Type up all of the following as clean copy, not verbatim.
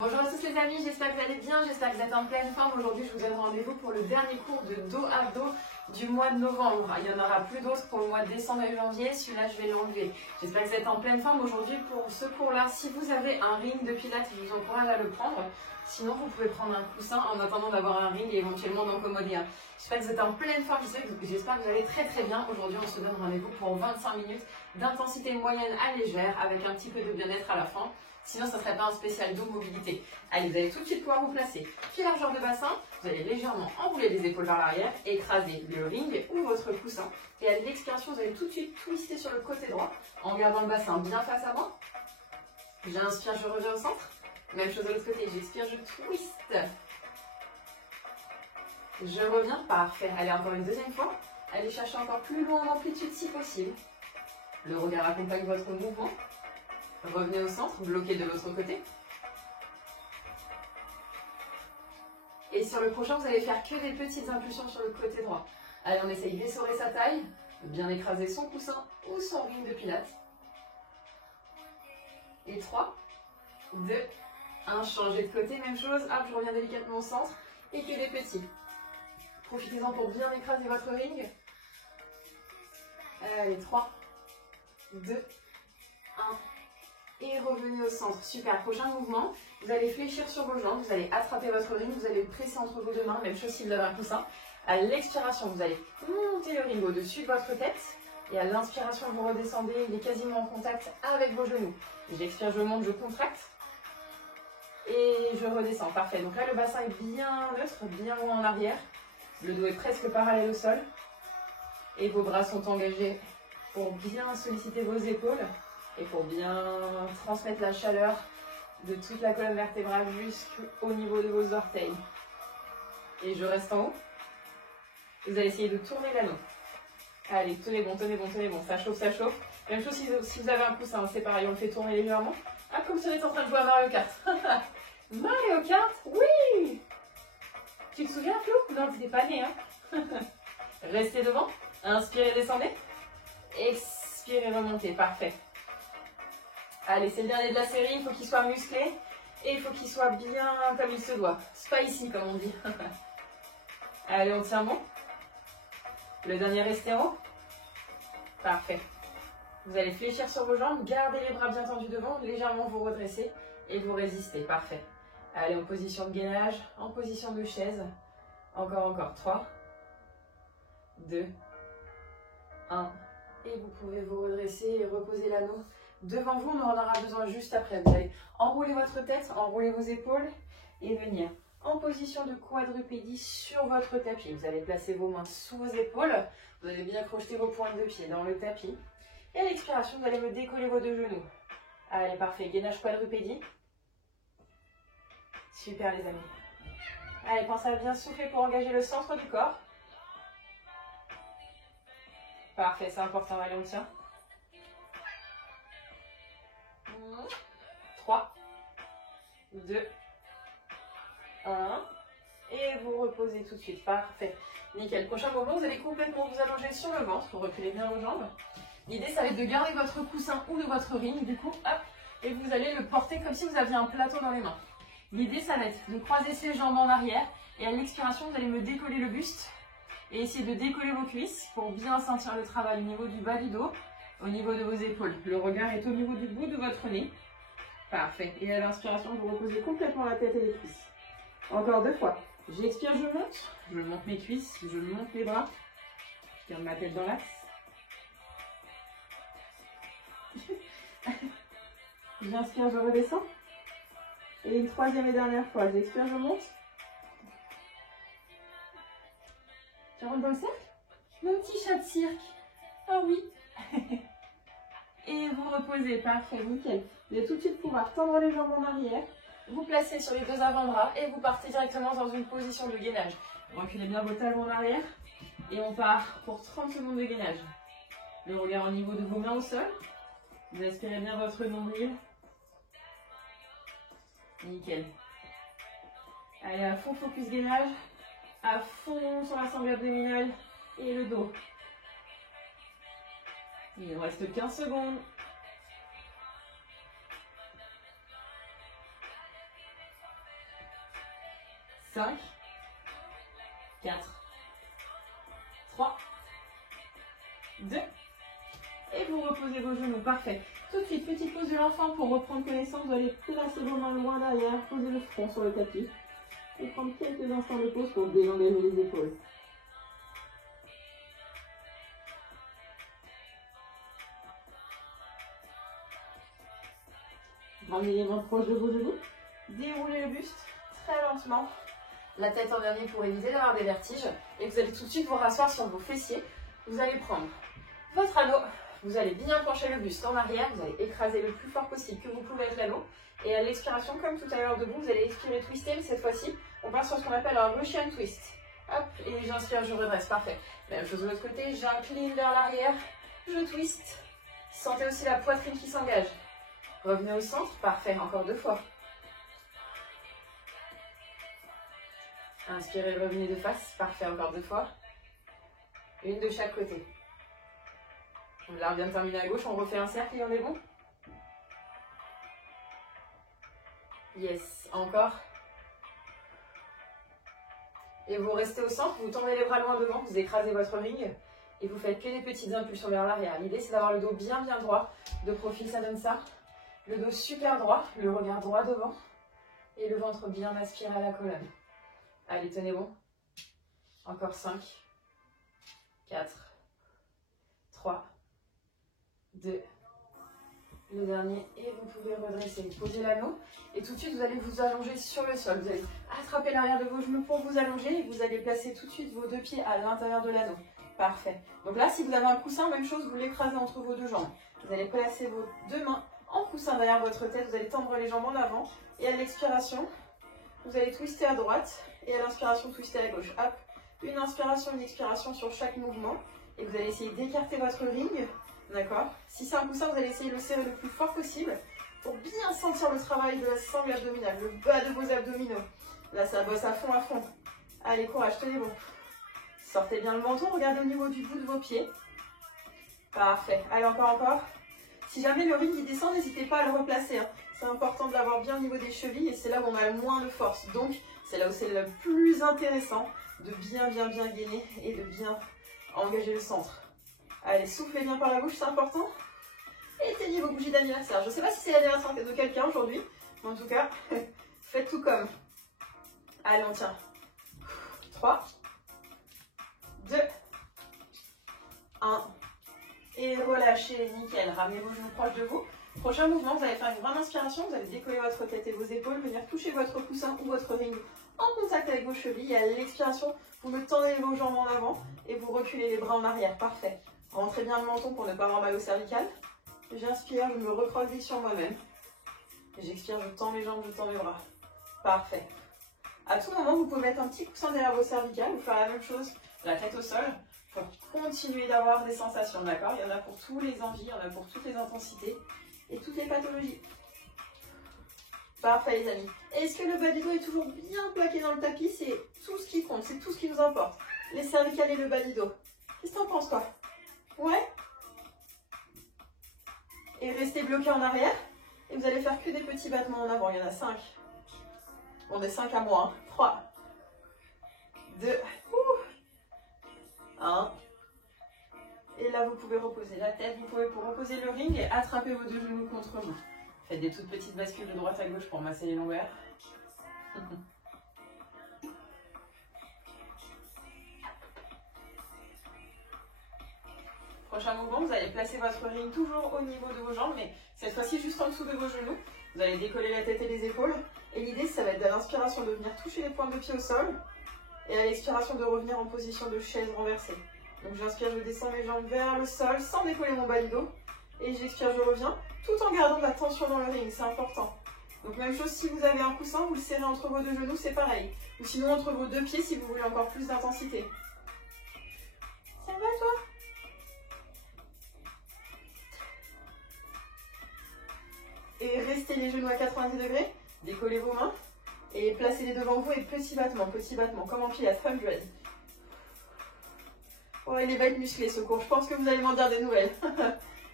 Bonjour à tous les amis, j'espère que vous allez bien, j'espère que vous êtes en pleine forme. Aujourd'hui, je vous donne rendez-vous pour le dernier cours de dos à dos du mois de novembre. Il n'y en aura plus d'autres pour le mois de décembre et janvier, celui-là je vais l'enlever. J'espère que vous êtes en pleine forme aujourd'hui pour ce cours-là. Si vous avez un ring de pilates, je vous encourage à le prendre. Sinon, vous pouvez prendre un coussin en attendant d'avoir un ring et éventuellement d'en commoder un. J'espère que vous êtes en pleine forme, j'espère que vous allez très bien. Aujourd'hui, on se donne rendez-vous pour 25 minutes d'intensité moyenne à légère avec un petit peu de bien-être à la fin. Sinon, ça ne serait pas un spécial dos mobilité. Allez, vous allez tout de suite pouvoir vous placer pied largeur de bassin. Vous allez légèrement enrouler les épaules vers l'arrière et écraser le ring ou votre coussin. Et à l'expiration, vous allez tout de suite twister sur le côté droit en gardant le bassin bien face à moi. J'inspire, je reviens au centre. Même chose de l'autre côté. J'expire, je twist. Je reviens, parfait. Allez, encore une deuxième fois. Allez chercher encore plus loin en amplitude si possible. Le regard accompagne votre mouvement. Revenez au centre, bloquez de l'autre côté. Et sur le prochain, vous allez faire que des petites impulsions sur le côté droit. Allez, on essaye d'essorer sa taille, de bien écraser son coussin ou son ring de pilates. Et 3, 2, 1, changez de côté, même chose. Hop, je reviens délicatement au centre et que des petits. Profitez-en pour bien écraser votre ring. Allez, 3, 2, 1. Et revenez au centre. Super. Prochain mouvement, vous allez fléchir sur vos jambes, vous allez attraper votre ring, vous allez le presser entre vos deux mains, même chose si vous avez un coussin. À l'expiration, vous allez monter le ring au-dessus de votre tête. Et à l'inspiration, vous redescendez, il est quasiment en contact avec vos genoux. J'expire, je monte, je contracte. Et je redescends. Parfait. Donc là, le bassin est bien neutre, bien loin en arrière. Le dos est presque parallèle au sol. Et vos bras sont engagés pour bien solliciter vos épaules. Et pour bien transmettre la chaleur de toute la colonne vertébrale jusqu'au niveau de vos orteils. Et je reste en haut. Vous allez essayer de tourner l'anneau. Allez, tenez bon, tenez bon, tenez bon. Ça chauffe, ça chauffe. Même chose si vous avez un coussin, c'est pareil, on le fait tourner légèrement. Ah, comme si on était en train de jouer à Mario Kart. Mario Kart, oui! Tu te souviens, Flo? Non, tu n'es pas né, hein? Restez devant. Inspirez, descendez. Expirez, remontez. Parfait. Allez, c'est le dernier de la série, il faut qu'il soit musclé et il faut qu'il soit bien comme il se doit. Spicy, comme on dit. Allez, on tient bon. Le dernier, restez en haut. Parfait. Vous allez fléchir sur vos jambes, gardez les bras bien tendus devant, légèrement vous redressez et vous résistez. Parfait. Allez, en position de gainage, en position de chaise. Encore. 3, 2, 1. Et vous pouvez vous redresser et reposer l'anneau devant vous, on en aura besoin juste après. Vous allez enrouler votre tête, enrouler vos épaules et venir en position de quadrupédie sur votre tapis. Vous allez placer vos mains sous vos épaules. Vous allez bien crocheter vos pointes de pied dans le tapis. Et à l'expiration, vous allez me décoller vos deux genoux. Allez, parfait. Gainage quadrupédie. Super les amis. Allez, pensez à bien souffler pour engager le centre du corps. Parfait, c'est important. Allez, on tient. 3, 2, 1. Et vous reposez tout de suite. Parfait. Nickel. Prochain mouvement, vous allez complètement vous allonger sur le ventre pour reculer bien vos jambes. L'idée, ça va être de garder votre coussin ou de votre ring, du coup, hop, et vous allez le porter comme si vous aviez un plateau dans les mains. L'idée, ça va être de croiser ses jambes en arrière et à l'expiration, vous allez me décoller le buste et essayer de décoller vos cuisses pour bien sentir le travail au niveau du bas du dos, au niveau de vos épaules. Le regard est au niveau du bout de votre nez. Parfait. Et à l'inspiration, vous reposez complètement la tête et les cuisses. Encore 2 fois. J'expire, je monte mes cuisses, je monte les bras. Je garde ma tête dans l'axe. J'inspire, je redescends. Et une 3e et dernière fois. J'expire, je monte. Tu rentres dans le cercle? Mon petit chat de cirque. Ah oui. Et vous reposez. Parfait, nickel. Vous allez tout de suite pouvoir tendre les jambes en arrière. Vous placez sur les 2 avant-bras et vous partez directement dans une position de gainage. Reculez bien vos talons en arrière. Et on part pour 30 secondes de gainage. Le regard au niveau de vos mains au sol. Vous aspirez bien votre nombril. Nickel. Allez, à fond, focus gainage. À fond sur la sangle abdominale et le dos. Il nous reste 15 secondes. 5, 4, 3, 2. Et vous reposez vos genoux, parfait. Tout de suite, petite pause de l'enfant pour reprendre connaissance. Vous allez placer vos mains loin derrière, poser le front sur le tapis. Et prendre quelques instants de pause pour désengager les épaules. Ramenez les mains proches de vos genoux. Déroulez le buste très lentement. La tête en dernier pour éviter d'avoir des vertiges. Et vous allez tout de suite vous rasseoir sur vos fessiers. Vous allez prendre votre anneau. Vous allez bien pencher le buste en arrière. Vous allez écraser le plus fort possible que vous pouvez avec l'anneau. Et à l'expiration, comme tout à l'heure debout, vous allez expirer, twister. Mais cette fois-ci, on part sur ce qu'on appelle un Russian twist. Hop, et j'inspire, je redresse. Parfait. Même chose de l'autre côté. J'incline vers l'arrière. Je twist. Sentez aussi la poitrine qui s'engage. Revenez au centre. Parfait. Encore 2 fois. Inspirez, revenez de face. Parfait. Encore 2 fois. Une de chaque côté. Là, on vient de terminer à gauche. On refait un cercle et on est bon. Yes. Encore. Et vous restez au centre. Vous tendez les bras loin devant. Vous écrasez votre ring. Et vous faites que des petites impulsions vers l'arrière. L'idée, c'est d'avoir le dos bien droit. De profil, ça donne ça. Le dos super droit. Le regard droit devant. Et le ventre bien aspiré à la colonne. Allez, tenez bon. Encore 5, 4, 3, 2, le dernier. Et vous pouvez redresser. Posez l'anneau. Et tout de suite, vous allez vous allonger sur le sol. Vous allez attraper l'arrière de vos genoux pour vous allonger. Et vous allez placer tout de suite vos 2 pieds à l'intérieur de l'anneau. Parfait. Donc là, si vous avez un coussin, même chose, vous l'écrasez entre vos 2 jambes. Vous allez placer vos 2 mains en coussin derrière votre tête. Vous allez tendre les jambes en avant. Et à l'expiration, vous allez twister à droite. Et à l'inspiration, twister à gauche. Hop. Une inspiration, une expiration sur chaque mouvement. Et vous allez essayer d'écarter votre ring. D'accord? Si c'est un coussin, vous allez essayer de le serrer le plus fort possible pour bien sentir le travail de la sangle abdominale, le bas de vos abdominaux. Là, ça bosse à fond, à fond. Allez, courage, tenez bon. Sortez bien le menton, regardez au niveau du bout de vos pieds. Parfait. Allez, encore. Si jamais le ring il descend, n'hésitez pas à le replacer. Hein. C'est important de l'avoir bien au niveau des chevilles et c'est là où on a le moins de force. Donc, c'est là où c'est le plus intéressant de bien gainer et de bien engager le centre. Allez, soufflez bien par la bouche, c'est important. Et éteignez vos bougies d'anniversaire. Je ne sais pas si c'est l'anniversaire de quelqu'un aujourd'hui, mais en tout cas, faites tout comme. Allez, on tient. 3, 2, 1. Et relâchez, nickel. Ramenez vos genoux proches de vous. Prochain mouvement, vous allez faire une grande inspiration. Vous allez décoller votre tête et vos épaules, venir toucher votre coussin ou votre ring en contact avec vos chevilles. Et à l'expiration, vous me tendez vos jambes en avant et vous reculez les bras en arrière. Parfait. Rentrez bien le menton pour ne pas avoir mal au cervical. J'inspire, je me recroqueville sur moi-même. J'expire, je tends les jambes, je tends les bras. Parfait. À tout moment, vous pouvez mettre un petit coussin derrière vos cervicales ou faire la même chose, la tête au sol, pour continuer d'avoir des sensations, d'accord? Il y en a pour tous les envies, il y en a pour toutes les intensités et toutes les pathologies. Parfait, les amis. Est-ce que le bas du dos est toujours bien plaqué dans le tapis? C'est tout ce qui compte, c'est tout ce qui nous importe. Les cervicales et le bas du dos. Qu'est-ce que t'en penses, toi? Ouais? Et restez bloqué en arrière. Et vous allez faire que des petits battements en avant. Il y en a 5. Bon, des 5 à moi. 3, 2, 1. Et là, vous pouvez reposer la tête. Vous pouvez reposer le ring et attraper vos 2 genoux contre vous. Faites des toutes petites bascules de droite à gauche pour masser les lombaires. Prochain mouvement, vous allez placer votre ring toujours au niveau de vos jambes, mais cette fois-ci juste en dessous de vos genoux. Vous allez décoller la tête et les épaules. Et l'idée, ça va être à l'inspiration de venir toucher les pointes de pied au sol. Et à l'expiration de revenir en position de chaise renversée. Donc j'inspire, je descends mes jambes vers le sol sans décoller mon bas du dos. Et j'expire, je reviens, tout en gardant de la tension dans le ring, c'est important. Donc même chose, si vous avez un coussin, vous le serrez entre vos 2 genoux, c'est pareil. Ou sinon entre vos 2 pieds si vous voulez encore plus d'intensité. Ça va toi? Et restez les genoux à 90 degrés, décollez vos mains et placez-les devant vous et petit battement, comme en pilates, 100. Oh, il va être musclé ce cours, je pense que vous allez m'en dire des nouvelles.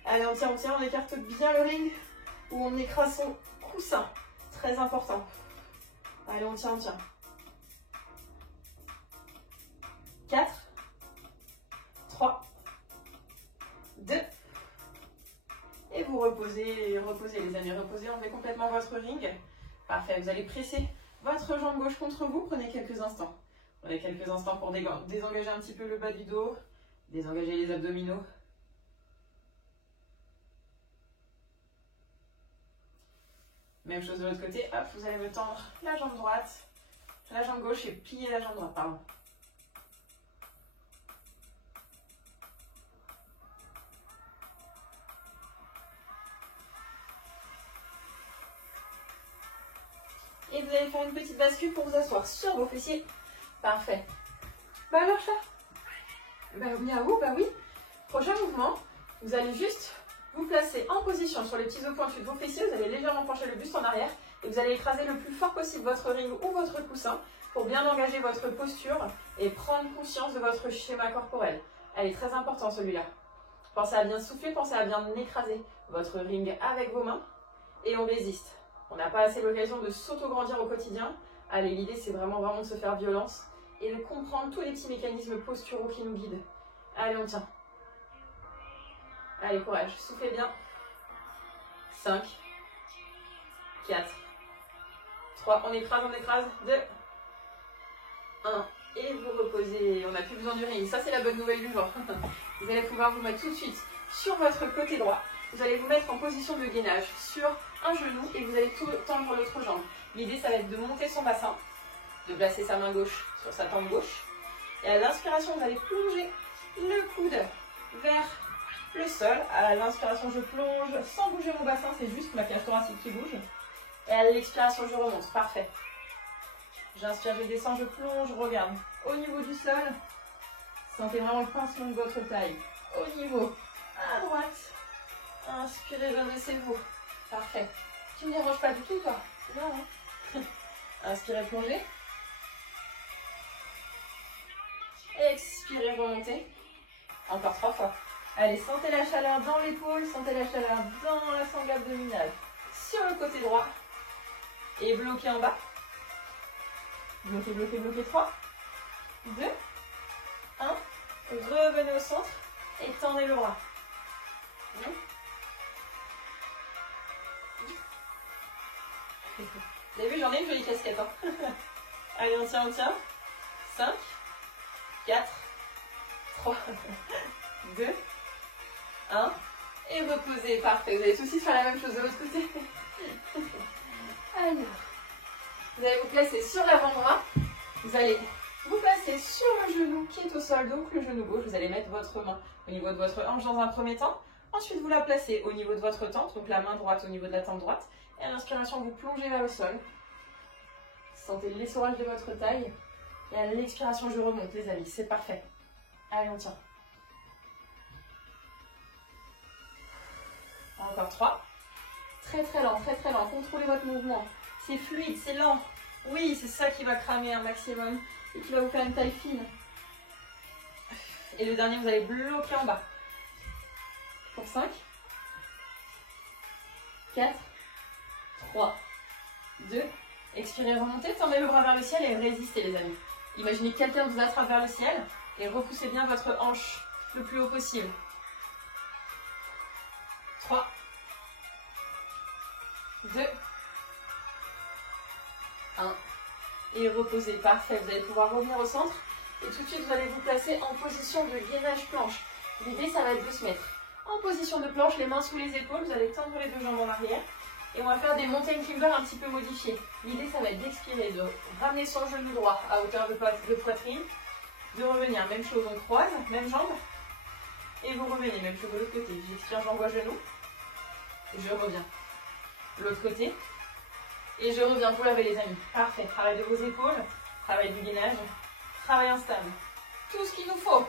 Allez, on tient, on écarte bien le ring ou on écrase son coussin, très important. Allez, on tient. reposez, reposez les amis, reposez, enlevez complètement votre ring. Parfait, vous allez presser votre jambe gauche contre vous, prenez quelques instants. Prenez quelques instants pour désengager un petit peu le bas du dos, désengager les abdominaux. Même chose de l'autre côté, hop, vous allez me tendre la jambe droite, la jambe gauche et plier la jambe droite, pardon. Et vous allez faire une petite bascule pour vous asseoir sur vos fessiers. Parfait. Bah alors chat? Bah miaou, bah oui. Prochain mouvement, vous allez juste vous placer en position sur les petits os pointus de vos fessiers. Vous allez légèrement pencher le buste en arrière et vous allez écraser le plus fort possible votre ring ou votre coussin pour bien engager votre posture et prendre conscience de votre schéma corporel. Elle est très important celui-là. Pensez à bien souffler, pensez à bien écraser votre ring avec vos mains et on résiste. On n'a pas assez l'occasion de s'auto-grandir au quotidien. Allez, l'idée c'est vraiment de se faire violence et de comprendre tous les petits mécanismes posturaux qui nous guident. Allez, on tient. Allez, courage, soufflez bien. 5, 4, 3, on écrase, 2, 1, et vous reposez. On n'a plus besoin du ring, ça c'est la bonne nouvelle du jour. Vous allez pouvoir vous mettre tout de suite sur votre côté droit. Vous allez vous mettre en position de gainage sur un genou et vous allez tendre l'autre jambe. L'idée, ça va être de monter son bassin, de placer sa main gauche sur sa tempe gauche. Et à l'inspiration, vous allez plonger le coude vers le sol. À l'inspiration, je plonge sans bouger mon bassin, c'est juste ma cage thoracique qui bouge. Et à l'expiration, je remonte. Parfait. J'inspire, je descends, je plonge, je regarde. Au niveau du sol, sentez vraiment le pincement de votre taille. Au niveau à droite. Inspirez, redressez-vous. Parfait. Tu ne me déranges pas du tout, toi? Non, hein? Inspirez, plongez. Expirez, remontez. Encore 3 fois. Allez, sentez la chaleur dans l'épaule, sentez la chaleur dans la sangle abdominale. Sur le côté droit. Et bloquez en bas. Bloquez, bloquez, bloquez. 3, 2, 1. Revenez au centre et tendez le bras. Vous avez vu, j'en ai une jolie casquette. Hein. Allez, on tient, on tient. 5, 4, 3, 2, 1. Et reposez. Parfait. Vous allez tout de suite faire la même chose de l'autre côté. Alors, vous allez vous placer sur l'avant-bras. Vous allez vous placer sur le genou qui est au sol, donc le genou gauche. Vous allez mettre votre main au niveau de votre hanche dans un premier temps. Ensuite, vous la placez au niveau de votre tempe, donc la main droite au niveau de la tempe droite. Et à l'inspiration, vous plongez vers le sol. Sentez l'essorage de votre taille. Et à l'expiration, je remonte, les amis. C'est parfait. Allez, on tient. Encore 3. Très très lent, très très lent. Contrôlez votre mouvement. C'est fluide, c'est lent. Oui, c'est ça qui va cramer un maximum et qui va vous faire une taille fine. Et le dernier, vous allez bloquer en bas. Pour 5, 4, 3, 2, expirez, remontez, tendez le bras vers le ciel et résistez les amis. Imaginez que quelqu'un vous attrape vers le ciel et repoussez bien votre hanche le plus haut possible. 3, 2, 1. Et reposez, parfait. Vous allez pouvoir revenir au centre et tout de suite vous allez vous placer en position de gainage planche. L'idée, ça va être de se mettre en position de planche, les mains sous les épaules, vous allez tendre les deux jambes en arrière et on va faire des mountain climbers un petit peu modifiés. L'idée, ça va être d'expirer, de ramener son genou droit à hauteur de poitrine, de revenir, même chose, on croise, même jambe et vous revenez, même chose de l'autre côté. J'expire, j'envoie genou, je reviens. L'autre côté et je reviens, vous lavez les amis. Parfait, travail de vos épaules, travail du gainage, travail instable. Tout ce qu'il nous faut.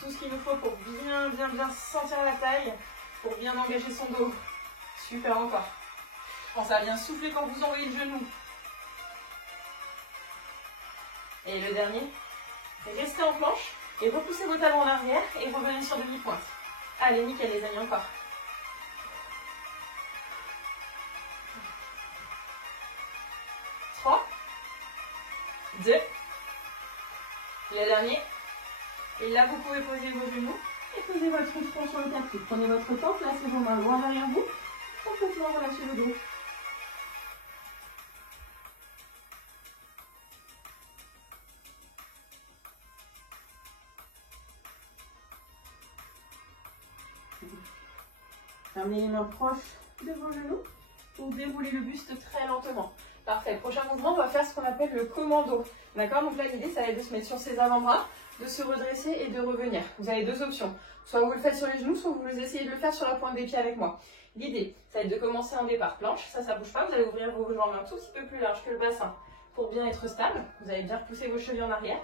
Tout ce qu'il nous faut pour bien sentir la taille, pour bien engager son dos. Super encore. Pensez à bien souffler quand vous envoyez le genou. Et le dernier, restez en planche et repoussez vos talons en arrière et revenez sur demi-pointe. Allez, nickel les amis, encore. 3, 2, le dernier. Et là, vous pouvez poser vos genoux Et posez votre front sur le tapis. Prenez votre temps, placez vos mains loin derrière vous. Complètement relâchez le dos. Ramenez les mains proches de vos genoux pour dérouler le buste très lentement. Parfait. Prochain mouvement, on va faire ce qu'on appelle le commando. D'accord? Donc là, l'idée, ça va être de se mettre sur ses avant-bras, de se redresser et de revenir. Vous avez deux options. Soit vous le faites sur les genoux, soit vous essayez de le faire sur la pointe des pieds avec moi. L'idée, ça va être de commencer en départ planche. Ça ne bouge pas. Vous allez ouvrir vos jambes un tout petit peu plus large que le bassin pour bien être stable. Vous allez bien repousser vos chevilles en arrière.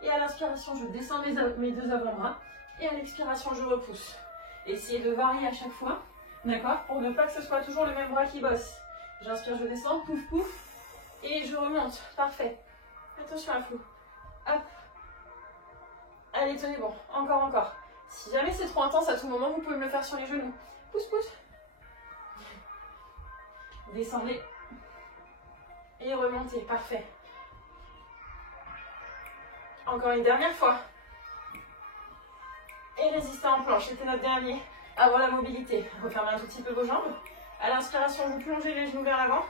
Et à l'inspiration, je descends mes deux avant-bras. Et à l'expiration, je repousse. Essayez de varier à chaque fois. D'accord? Pour ne pas que ce soit toujours le même bras qui bosse. J'inspire, je descends, pouf, pouf. Et je remonte. Parfait. Attention à flou. Hop. Allez, tenez bon. Encore, encore. Si jamais c'est trop intense, à tout moment, vous pouvez me le faire sur les genoux. Pousse, pousse. Descendez. Et remontez. Parfait. Encore une dernière fois. Et résistez en planche. C'était notre dernier. Avant la mobilité. Refermez un tout petit peu vos jambes. À l'inspiration, vous plongez les genoux vers l'avant.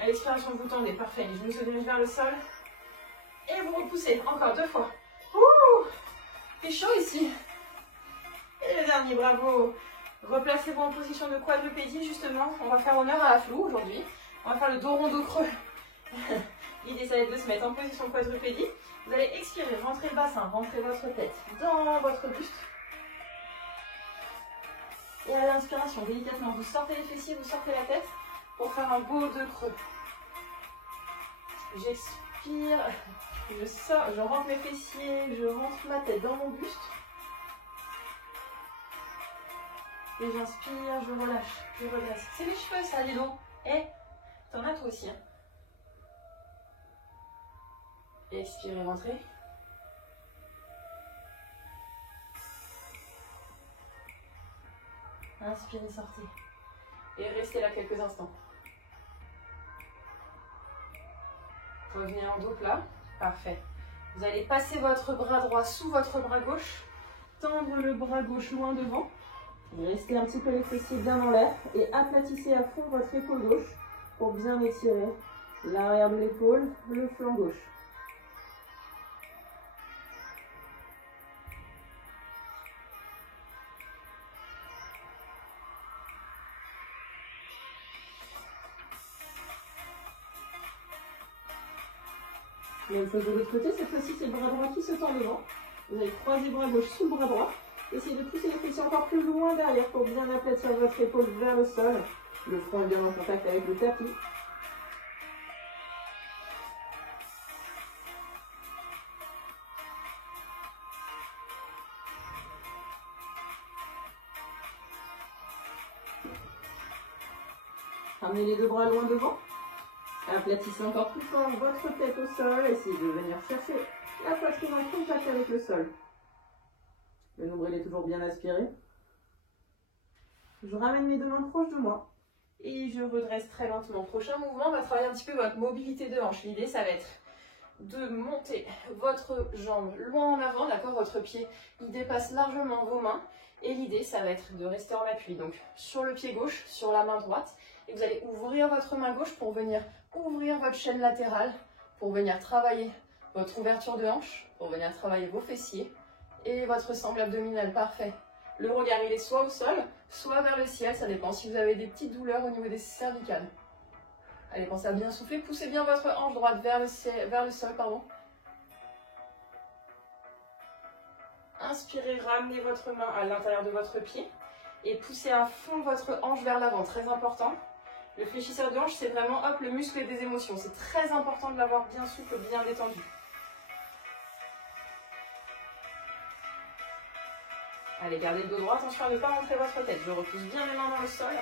À l'expiration, vous tendez. Parfait. Les genoux se dirigent vers le sol. Et vous repoussez. Encore deux fois. Ouh! C'est chaud ici. Et le dernier, bravo. Replacez-vous en position de quadrupédie, justement. On va faire honneur à la flou aujourd'hui. On va faire le dos rond, dos creux. L'idée, ça va être de se mettre en position quadrupédie. Vous allez expirer, rentrez le bassin, rentrez votre tête dans votre buste. Et à l'inspiration, délicatement, vous sortez les fessiers, vous sortez la tête pour faire un beau deux creux. J'expire, je sors, je rentre mes fessiers, je rentre ma tête dans mon buste. Et j'inspire, je relâche, je redresse. C'est les cheveux ça, dis donc. Et t'en as toi aussi. Hein. Expirez, rentrez. Inspirez, sortez. Et restez là quelques instants. Revenez en dos plat. Parfait. Vous allez passer votre bras droit sous votre bras gauche. Tendre le bras gauche loin devant. Restez un petit peu les fessiers bien en l'air. Et aplatissez à fond votre épaule gauche pour bien étirer l'arrière de l'épaule, le flanc gauche. Même chose de l'autre côté, cette fois-ci c'est le bras droit qui se tend devant. Vous allez croiser le bras gauche sous le bras droit. Essayez de pousser les fessiers encore plus loin derrière pour bien aplatir votre épaule vers le sol. Le front est bien en contact avec le tapis. Ramenez les deux bras loin devant. Aplatissez encore plus fort votre tête au sol. Essayez de venir chercher la poitrine en contact avec le sol. Le nombril est toujours bien aspiré. Je ramène mes deux mains proches de moi. Et je redresse très lentement. Prochain mouvement, on va travailler un petit peu votre mobilité de hanche. L'idée, ça va être de monter votre jambe loin en avant. D'accord, votre pied, il dépasse largement vos mains. Et l'idée, ça va être de rester en appui. Donc, sur le pied gauche, sur la main droite. Et vous allez ouvrir votre main gauche pour venir ouvrir votre chaîne latérale, pour venir travailler votre ouverture de hanche, pour venir travailler vos fessiers et votre sangle abdominale. Parfait. Le regard, il est soit au sol, soit vers le ciel. Ça dépend si vous avez des petites douleurs au niveau des cervicales. Allez, pensez à bien souffler. Poussez bien votre hanche droite vers le sol. Inspirez, ramenez votre main à l'intérieur de votre pied et poussez à fond votre hanche vers l'avant. Très important. Le fléchisseur de hanche, c'est vraiment hop, le muscle des émotions. C'est très important de l'avoir bien souple, bien détendu. Allez, gardez le dos droit. Attention à ne pas rentrer votre tête. Je repousse bien les mains dans le sol.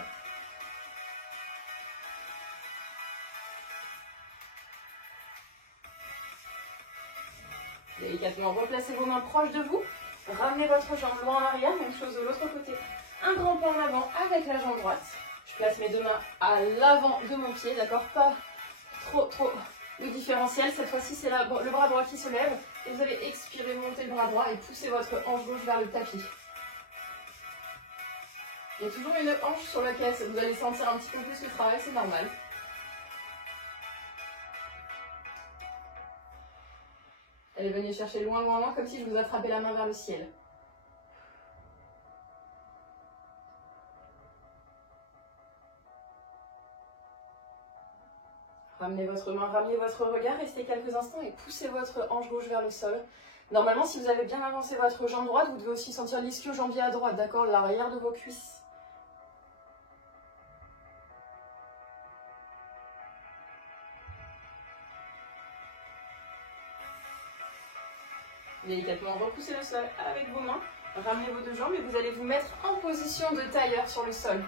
Délicatement, replacez vos mains proches de vous. Ramenez votre jambe loin en arrière. Même chose de l'autre côté. Un grand pas en avant avec la jambe droite. Je place mes deux mains à l'avant de mon pied, d'accord? Pas trop le différentiel. Cette fois-ci, c'est le bras droit qui se lève. Et vous allez expirer, monter le bras droit et pousser votre hanche gauche vers le tapis. Il y a toujours une hanche sur laquelle vous allez sentir un petit peu plus le travail, c'est normal. Allez, venez chercher loin, loin, loin, comme si je vous attrapais la main vers le ciel. Ramenez votre main, ramenez votre regard, restez quelques instants et poussez votre hanche gauche vers le sol. Normalement, si vous avez bien avancé votre jambe droite, vous devez aussi sentir l'ischio-jambier à droite, d'accord? L'arrière de vos cuisses. Délicatement, repoussez le sol avec vos mains, ramenez vos deux jambes et vous allez vous mettre en position de tailleur sur le sol.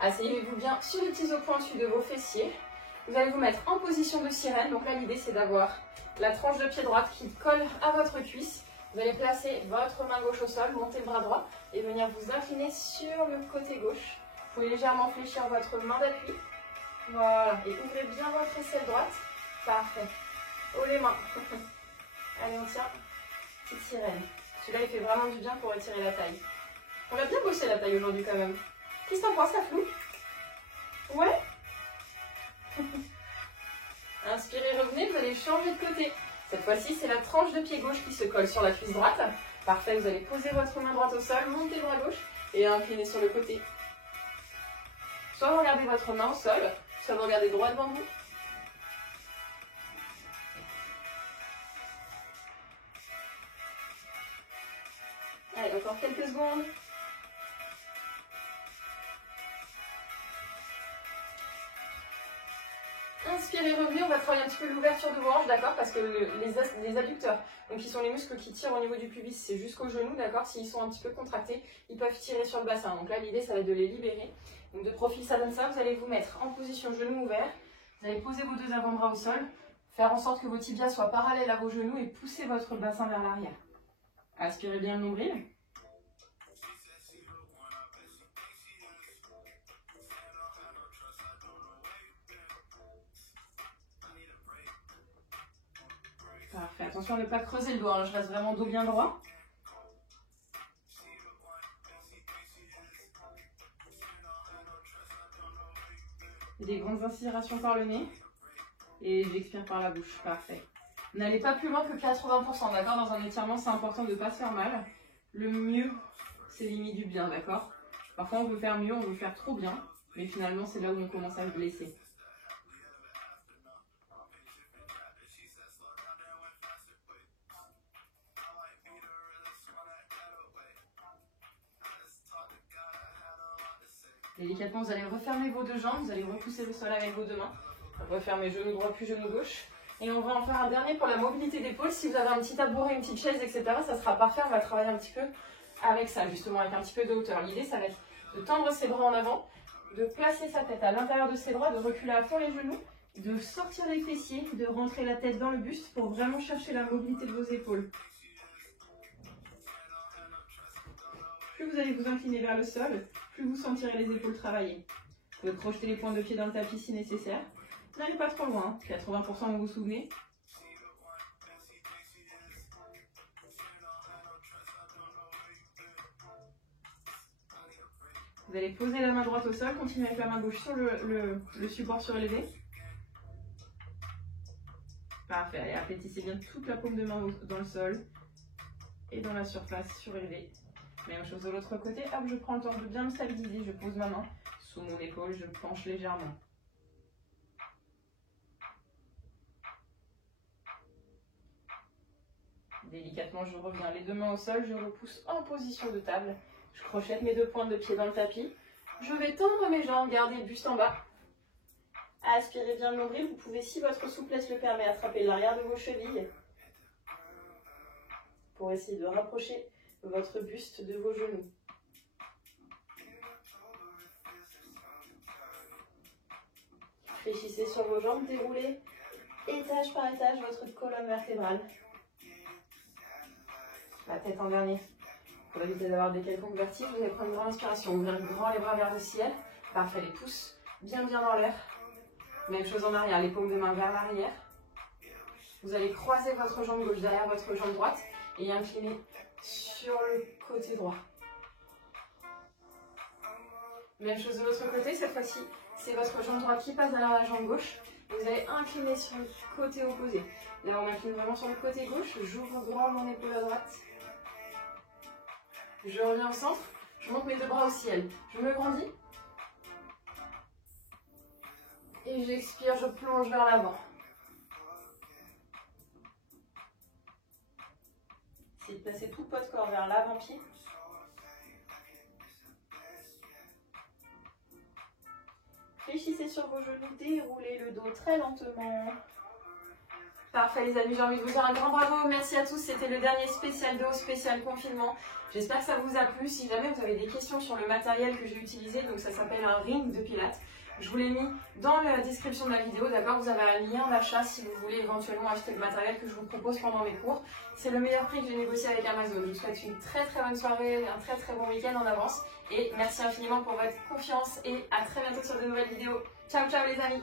Asseyez-vous bien sur les petits os pointus de vos fessiers. Vous allez vous mettre en position de sirène. Donc là, l'idée, c'est d'avoir la tranche de pied droite qui colle à votre cuisse. Vous allez placer votre main gauche au sol, monter le bras droit et venir vous incliner sur le côté gauche. Vous pouvez légèrement fléchir votre main d'appui. Voilà. Et ouvrez bien votre aisselle droite. Parfait. Haut les mains. Allez, on tient. Petite sirène. Celui-là, il fait vraiment du bien pour étirer la taille. On a bien bossé la taille aujourd'hui quand même. Qu'est-ce que t'en penses, la floue? Ouais. Inspirez, revenez, vous allez changer de côté. Cette fois-ci, c'est la tranche de pied gauche qui se colle sur la cuisse droite. Parfait, vous allez poser votre main droite au sol, monter le bras gauche et incliner sur le côté. Soit vous regardez votre main au sol, soit vous regardez droit devant vous. Allez, encore quelques secondes. Inspirez, revenez, on va travailler un petit peu l'ouverture de vos hanches, d'accord? Parce que les adducteurs, donc qui sont les muscles qui tirent au niveau du pubis, c'est jusqu'au genou, d'accord? S'ils sont un petit peu contractés, ils peuvent tirer sur le bassin. Donc là, l'idée, ça va être de les libérer. Donc de profil, ça donne ça. Vous allez vous mettre en position genou ouvert. Vous allez poser vos deux avant-bras au sol, faire en sorte que vos tibias soient parallèles à vos genoux et pousser votre bassin vers l'arrière. Aspirez bien le nombril. Parfait. Attention à ne pas creuser le dos, hein. Je reste vraiment dos bien droit. Des grandes inspirations par le nez. Et j'expire par la bouche. Parfait. N'allez pas plus loin que 80%, d'accord? Dans un étirement, c'est important de ne pas se faire mal. Le mieux, c'est limite du bien, d'accord? Parfois, on veut faire mieux, on veut faire trop bien. Mais finalement, c'est là où on commence à se blesser. Délicatement, vous allez refermer vos deux jambes, vous allez repousser le sol avec vos deux mains. Refermez genou droit puis genou gauche. Et on va en faire un dernier pour la mobilité d'épaule. Si vous avez un petit tabouret, une petite chaise, etc., ça sera parfait. On va travailler un petit peu avec ça, justement, avec un petit peu de hauteur. L'idée, ça va être de tendre ses bras en avant, de placer sa tête à l'intérieur de ses bras, de reculer à fond les genoux, de sortir les fessiers, de rentrer la tête dans le buste pour vraiment chercher la mobilité de vos épaules. Plus vous allez vous incliner vers le sol, plus vous sentirez les épaules travailler. Vous pouvez projeter les pointes de pied dans le tapis si nécessaire. N'allez pas trop loin, 80% vous vous souvenez. Vous allez poser la main droite au sol, continuez avec la main gauche sur le support surélevé. Parfait, allez, aplatissez bien toute la paume de main dans le sol et dans la surface surélevée. Même chose de l'autre côté, hop, je prends le temps de bien me stabiliser, je pose ma main sous mon épaule, je penche légèrement. Délicatement, je reviens les deux mains au sol, je repousse en position de table. Je crochette mes deux pointes de pied dans le tapis. Je vais tendre mes jambes, garder le buste en bas. Aspirez bien le nombril. Vous pouvez, si votre souplesse le permet, attraper l'arrière de vos chevilles pour essayer de rapprocher votre buste de vos genoux. Fléchissez sur vos jambes, déroulez étage par étage votre colonne vertébrale. La tête en dernier. Pour éviter d'avoir des quelconques vertiges, vous allez prendre une grande inspiration. Ouvrir grand les bras vers le ciel. Parfait, les pouces bien dans l'air. Même chose en arrière, les paumes de main vers l'arrière. Vous allez croiser votre jambe gauche derrière votre jambe droite et incliner sur le côté droit. Même chose de l'autre côté, cette fois-ci, c'est votre jambe droite qui passe derrière la jambe gauche. Vous allez incliner sur le côté opposé. Là, on incline vraiment sur le côté gauche. J'ouvre grand mon épaule à droite. Je reviens au centre. Je monte mes deux bras au ciel. Je me grandis. Et j'expire, je plonge vers l'avant. Essayez de placer tout votre corps vers l'avant-pied. Fléchissez sur vos genoux, déroulez le dos très lentement. Parfait les amis, j'ai envie de vous dire un grand bravo, merci à tous, c'était le dernier spécial dos, spécial confinement. J'espère que ça vous a plu, si jamais vous avez des questions sur le matériel que j'ai utilisé, donc ça s'appelle un ring de pilates. Je vous l'ai mis dans la description de la vidéo, d'accord? Vous avez un lien d'achat si vous voulez éventuellement acheter le matériel que je vous propose pendant mes cours. C'est le meilleur prix que j'ai négocié avec Amazon. Je vous souhaite une très très bonne soirée, un très très bon week-end en avance. Et merci infiniment pour votre confiance et à très bientôt sur de nouvelles vidéos. Ciao ciao les amis.